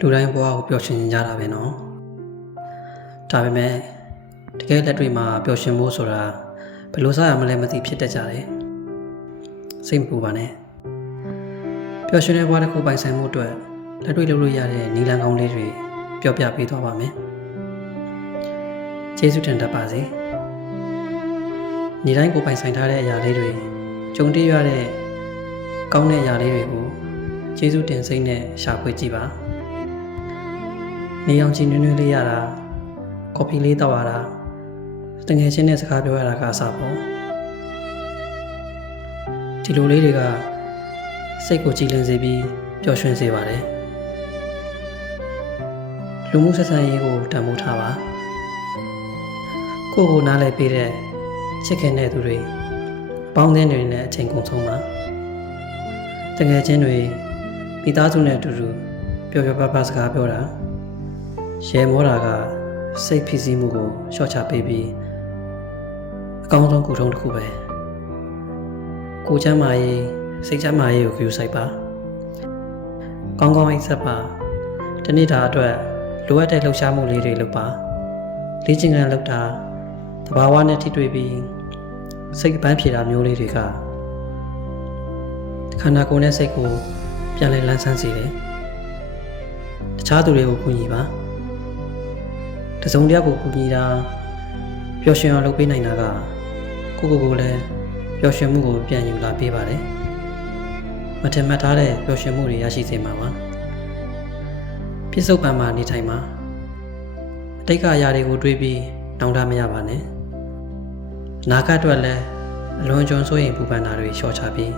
လူတိုင်းဘဝကိုပျော်ရွှင်ကြတာပဲနော်ဒါပေမဲ့တကယ်လက်တွေ့မှာပျော်ရွှင်ဖို့ဆိုတာဘယ်လိုစရမလဲမသိဖြစ်တတ်ကြတယ်စိတ်မပူပါနဲ့ပျော်ရွှင်တဲ့ဘဝတစ်ခုပိုင်ဆိုင်မှုအတွက်လက်တွေ့လုပ်လို့ရတဲ့နည်းလမ်းကောင်းလေးတွေပြောပြပေးသွားပါမယ်ကျေးဇူးတင်တတ်ပါစေနေ့တိုင်းကိုပိုင်ဆိုင်ထားတဲ့အရာလေးတွေကြုံတွေ့ရတဲ့ကောင်းတဲ့အရာလေးတွေကိုကျေးဇူးတင်စိတ်နဲ့ရှာဖွေကြည့်ပါနေအောင်ချင်းနွေးနွေးလေးရတာကော်ဖီလေးတောက်ရတာတငယ်ချင်းနဲ့စကားပြောရတာကအစပေါ့ဒီလိုလေးတွေကစိတ်ကိုကြည်လင်စေပြီးပျော်ရွှင်စေပါတယ်လူမှုဆက်ဆံရေးကိုတန်ဖိုးထားပါကိုယ့်ကိုနားလည်ပေးတဲ့ချစ်ခင်တဲ့သူတွေပေါင်းသင်းတွေနဲ့အချိန်ကုန်ဆုံးပါတငယ်ချင်းတွေမိသားစုနဲ့အတူတူပျော်ပျော်ပါပါစကားပြောတာရဲမောတာကစိတ်ဖိစီးမှုကိုလျှော့ချပေးပြီးအကောင်းဆုံးကုထုံးတစ်ခုပဲကိုယ်ချမ်းသာရေးစိတ်ချမ်းသာရေးကိုဂရုစိုက်ပါကောင်းကောင်းအိပ်စက်ပါဒီနေ့ဒါအတွက်လိုအပ်တဲ့လှုပ်ရှားမှုလေးတွေလုပ်ပါလေ့ကျင့်ခန်းလုပ်တာတဘာဝနဲ့ထိတွေ့ပြီးစိတ်ပန်းဖြေတာမျိုးလေးတွေကခန္ဓာကိုယ်နဲ့စိတ်ကိုပြန်လည်လန်းဆန်းစေတယ်တခြားသူတွေကိုကူညီပါတစုံတစ်ယောက်ကိုကူညီတာပျော်ရွှင်အောင်လုပ်ပေးနိုင်တာကကိုလည်းပျော်ရွှင်မှုကိုပြန်ယူလာပေးပါတယ်မထင်မှတ်ထားတဲ့ပျော်ရွှင်မှုတွေရရှိစေမှာပါပြစ္ဆုတ်ပံမှာနေထိုင်မှာအတိတ်ကအရာတွေကိုတွေးပြီးနောင်တမရပါနဲ့အနာဂတ်အတွက်လည်းအလွန်ကျွံစိုးရိမ်ပူပန်တာတွေလျှော့ချပြီး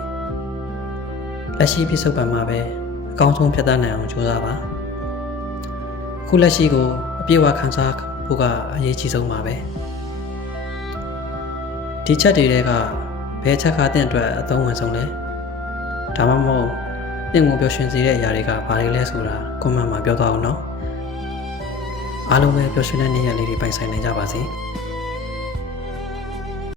လက်ရှိပြစ္ဆုတ်ပံမှာပဲအကောင်းဆုံးဖြတ်သန်းနိုင်အောင်ကြိုးစားပါခုလက်ရှိကိုအပြည့်အဝခံစားဖို့ကအရေးကြီးဆုံးပါပဲဒီချက်တွေကဘယ်ချက်ကတင့်အတွက်အသုံးဝင်ဆုံးလဲဒါမှမဟုတ်သင်ကိုပျော်ရွှင်စေတဲ့အရာတွေကဘာတွေလဲဆိုတာကွန်မန့်မှာပြောသွားအောင်နော်အားလုံးပဲပျော်ရွှင်တဲ့နေ့ရက်လေးတွေပိုင်ဆိုင်နိုင်ကြပါစေ